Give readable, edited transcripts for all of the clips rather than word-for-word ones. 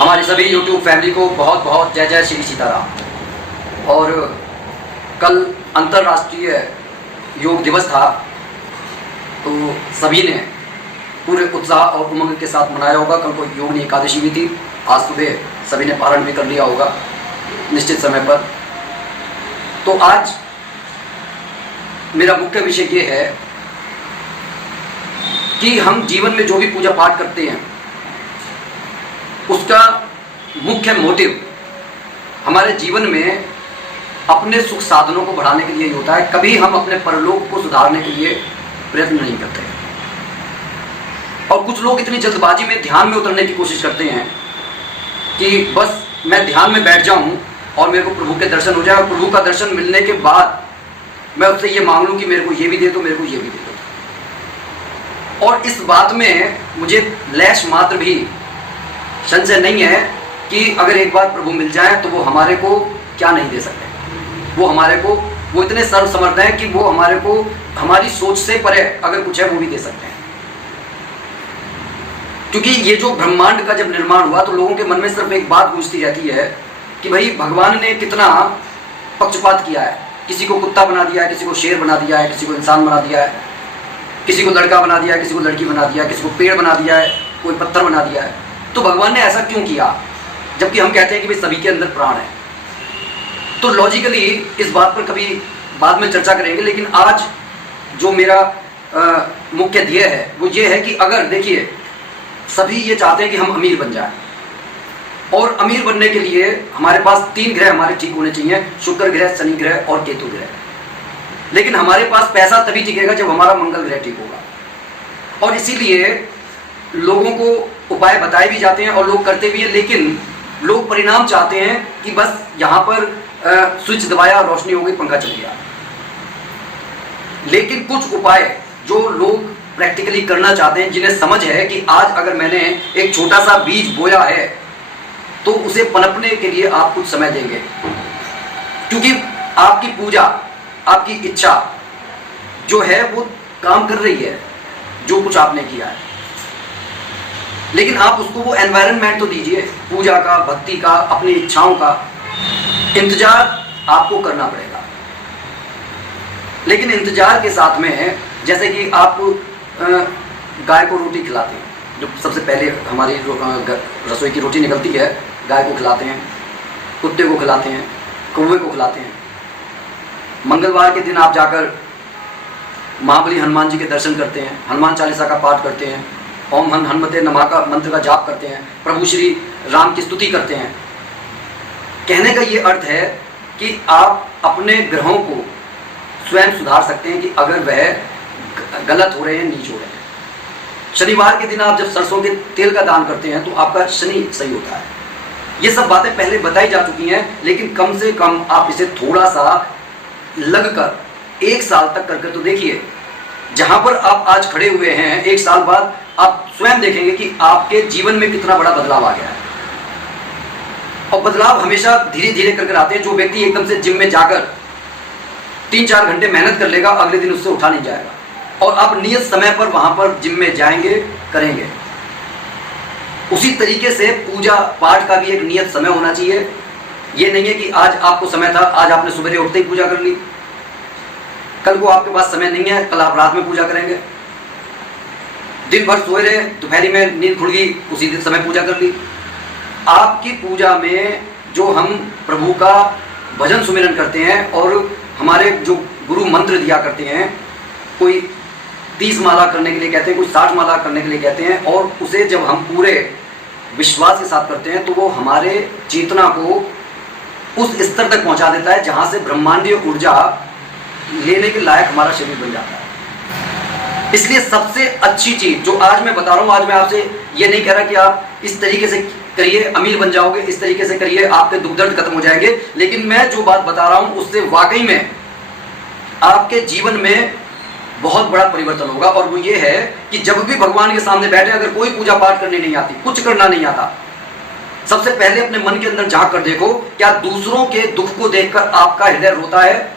हमारी सभी YouTube family को बहुत बहुत जय जय श्री सीताराम। और कल अंतर्राष्ट्रीय योग दिवस था, तो सभी ने पूरे उत्साह और उमंग के साथ मनाया होगा। कल को योगिनी एकादशी भी थी, आज सुबह सभी ने पारण भी कर लिया होगा निश्चित समय पर। तो आज मेरा मुख्य विषय ये है कि हम जीवन में जो भी पूजा पाठ करते हैं उसका मुख्य मोटिव हमारे जीवन में अपने सुख साधनों को बढ़ाने के लिए होता है। कभी हम अपने परलोक को सुधारने के लिए प्रयत्न नहीं करते। और कुछ लोग इतनी जल्दबाजी में ध्यान में उतरने की कोशिश करते हैं कि बस मैं ध्यान में बैठ जाऊं और मेरे को प्रभु के दर्शन हो जाए, और प्रभु का दर्शन मिलने के बाद मैं उससे ये मांग लूं कि मेरे को ये भी दे दो, मेरे को ये भी दे दो। और इस बात में मुझे लेश मात्र भी संशय नहीं है कि अगर एक बार प्रभु मिल जाए तो वो हमारे को क्या नहीं दे सकते। वो हमारे को, वो इतने सर्वसमर्थ हैं कि वो हमारे को हमारी सोच से परे अगर कुछ है वो भी दे सकते हैं। क्योंकि ये जो ब्रह्मांड का जब निर्माण हुआ तो लोगों के मन में सिर्फ एक बात गूंजती रहती है कि भाई भगवान ने कितना पक्षपात किया है। किसी को कुत्ता बना दिया है, किसी को शेर बना दिया है, किसी को इंसान बना दिया है, किसी को लड़का बना दिया है, किसी को लड़की बना दिया है, किसी को पेड़ बना दिया है, कोई पत्थर बना दिया है। तो भगवान ने ऐसा क्यों किया, जबकि हम कहते हैं कि भाई सभी के अंदर प्राण है। तो लॉजिकली इस बात पर कभी बाद में चर्चा करेंगे, लेकिन आज जो मेरा मुख्य ध्येय है वो ये है कि अगर देखिए सभी ये चाहते हैं कि हम अमीर बन जाएं, और अमीर बनने के लिए हमारे पास 3 ग्रह हमारे ठीक होने चाहिए, शुक्र ग्रह, शनि ग्रह और केतु ग्रह। लेकिन हमारे पास पैसा तभी टिकेगा जब हमारा मंगल ग्रह ठीक होगा। और इसीलिए लोगों को उपाय बताए भी जाते हैं और लोग करते भी हैं, लेकिन लोग परिणाम चाहते हैं कि बस यहाँ पर स्विच दबाया, रोशनी हो गई, पंखा चल गया। लेकिन कुछ उपाय जो लोग प्रैक्टिकली करना चाहते हैं, जिन्हें समझ है कि आज अगर मैंने एक छोटा सा बीज बोया है तो उसे पनपने के लिए आप कुछ समय देंगे, क्योंकि आपकी पूजा, आपकी इच्छा जो है वो काम कर रही है, जो कुछ आपने किया है। लेकिन आप उसको वो एनवायरनमेंट तो दीजिए, पूजा का, भक्ति का, अपनी इच्छाओं का इंतजार आपको करना पड़ेगा। लेकिन इंतजार के साथ में जैसे कि आप गाय को रोटी खिलाते हैं, जो सबसे पहले हमारी रसोई की रोटी निकलती है, गाय को खिलाते हैं, कुत्ते को खिलाते हैं, कौवे को खिलाते हैं। मंगलवार के दिन आप जाकर महाबली हनुमान जी के दर्शन करते हैं, हनुमान चालीसा का पाठ करते हैं, ओम हन हनुमते नमः का मंत्र का जाप करते हैं, प्रभु श्री राम की स्तुति करते हैं। कहने का ये अर्थ है कि आप अपने ग्रहों को स्वयं सुधार सकते हैं कि अगर वह गलत हो रहे हैं, नीच हो रहे हैं। शनिवार के दिन आप जब सरसों के तेल का दान करते हैं तो आपका शनि सही होता है। ये सब बातें पहले बताई जा चुकी हैं, लेकिन कम से कम आप इसे थोड़ा सा लगकर 1 साल तक करके तो देखिए। जहां पर आप आज खड़े हुए हैं, 1 साल बाद आप स्वयं देखेंगे कि आपके जीवन में कितना बड़ा बदलाव आ गया है। और बदलाव हमेशा धीरे धीरे करके आते हैं। जो व्यक्ति एकदम से जिम में जाकर 3-4 घंटे मेहनत कर लेगा, अगले दिन उससे उठा नहीं जाएगा। और आप नियत समय पर वहां पर जिम में जाएंगे, करेंगे। उसी तरीके से पूजा पाठ का भी एक नियत समय होना चाहिए। ये नहीं है कि आज आपको समय था, आज आपने सुबह उठते ही पूजा कर ली, कल को आपके पास समय नहीं है, कल आप रात में पूजा करेंगे। दिन भर सोए रहे, दोपहरी में नींद खुल गई, उसी दिन समय पूजा कर ली। आपकी पूजा में जो हम प्रभु का भजन सुमिरन करते हैं और हमारे जो गुरु मंत्र दिया करते हैं, कोई 30 माला करने के लिए कहते हैं, कोई 60 माला करने के लिए कहते हैं, और उसे जब हम पूरे विश्वास के साथ करते हैं तो वो हमारे चेतना को उस स्तर तक पहुंचा देता है जहां से ब्रह्मांडीय ऊर्जा लेने के लायक हमारा शरीर बन जाता है। इसलिए सबसे अच्छी चीज जो आज मैं बता रहा हूं, आज मैं आपसे ये नहीं कह रहा कि आप इस तरीके से करिए अमीर बन जाओगे, इस तरीके से करिए आपके दुख दर्द खत्म हो जाएंगे। लेकिन मैं जो बात बता रहा हूं उससे वाकई में आपके जीवन में बहुत बड़ा परिवर्तन होगा। और वो ये है कि जब भी भगवान के सामने बैठे, अगर कोई पूजा पाठ करनी नहीं आती, कुछ करना नहीं आता, सबसे पहले अपने मन के अंदर झांक कर देखो, क्या दूसरों के दुख को देखकर आपका हृदय रोता है?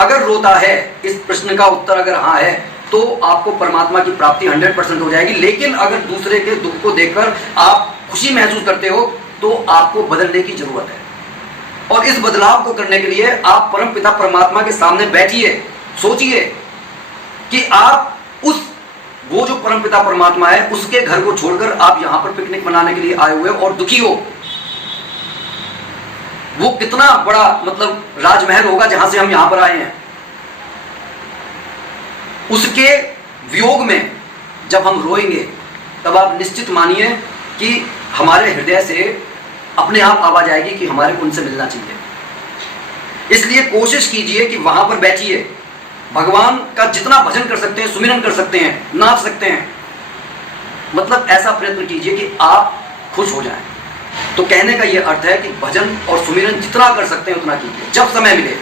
अगर रोता है, इस प्रश्न का उत्तर अगर हाँ है, तो आपको परमात्मा की प्राप्ति 100% हो जाएगी। लेकिन अगर दूसरे के दुख को देखकर आप खुशी महसूस करते हो तो आपको बदलने की जरूरत है। और इस बदलाव को करने के लिए आप परम पिता परमात्मा के सामने बैठिए, सोचिए कि आप वो जो परम पिता परमात्मा है उसके घर को छोड़कर आप यहां पर पिकनिक मनाने के लिए आए हुए और दुखी हो। वो कितना बड़ा मतलब राजमहल होगा जहां से हम यहां पर आए हैं, उसके वियोग में जब हम रोएंगे तब आप निश्चित मानिए कि हमारे हृदय से अपने आप आवाज आएगी कि हमारे को उनसे मिलना चाहिए। इसलिए कोशिश कीजिए कि वहां पर बैठिए, भगवान का जितना भजन कर सकते हैं, सुमिरन कर सकते हैं, नाच सकते हैं, मतलब ऐसा प्रयत्न कीजिए कि आप खुश हो जाएं। तो कहने का यह अर्थ है कि भजन और सुमिरन जितना कर सकते हैं उतना कीजिए जब समय मिले,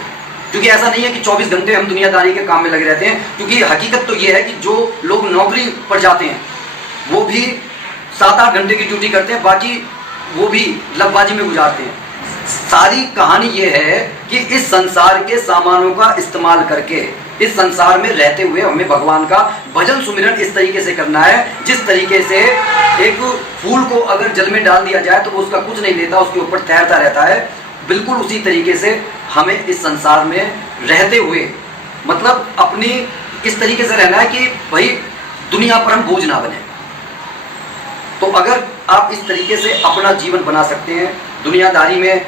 क्योंकि ऐसा नहीं है कि 24 घंटे हम दुनियादारी के काम में लगे रहते हैं। क्योंकि हकीकत तो यह है कि जो लोग नौकरी पर जाते हैं वो भी 7-8 घंटे की ड्यूटी करते हैं, बाकी वो भी लफबाजी में गुजारते हैं। सारी कहानी ये है कि इस संसार के सामानों का इस्तेमाल करके इस संसार में रहते हुए हमें भगवान का भजन सुमिरन इस तरीके से करना है जिस तरीके से एक फूल को अगर जल में डाल दिया जाए तो वो उसका कुछ नहीं लेता, उसके ऊपर तैरता रहता है। बिल्कुल उसी तरीके से हमें इस संसार में रहते हुए मतलब अपनी इस तरीके से रहना है कि भाई दुनिया पर हम बोझ ना बने। तो अगर आप इस तरीके से अपना जीवन बना सकते हैं, दुनियादारी में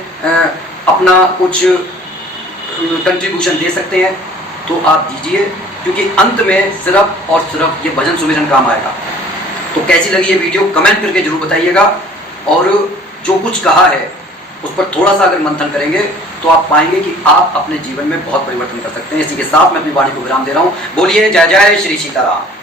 अपना कुछ कंट्रीब्यूशन दे सकते हैं तो आप दीजिए, क्योंकि अंत में सिर्फ और सिर्फ ये भजन सुमिरन काम आएगा। तो कैसी लगी ये वीडियो कमेंट करके जरूर बताइएगा, और जो कुछ कहा है उस पर थोड़ा सा अगर मंथन करेंगे तो आप पाएंगे कि आप अपने जीवन में बहुत परिवर्तन कर सकते हैं। इसी के साथ मैं अपनी वाणी को विराम दे रहा हूँ। बोलिए जय जय श्री सीताराम।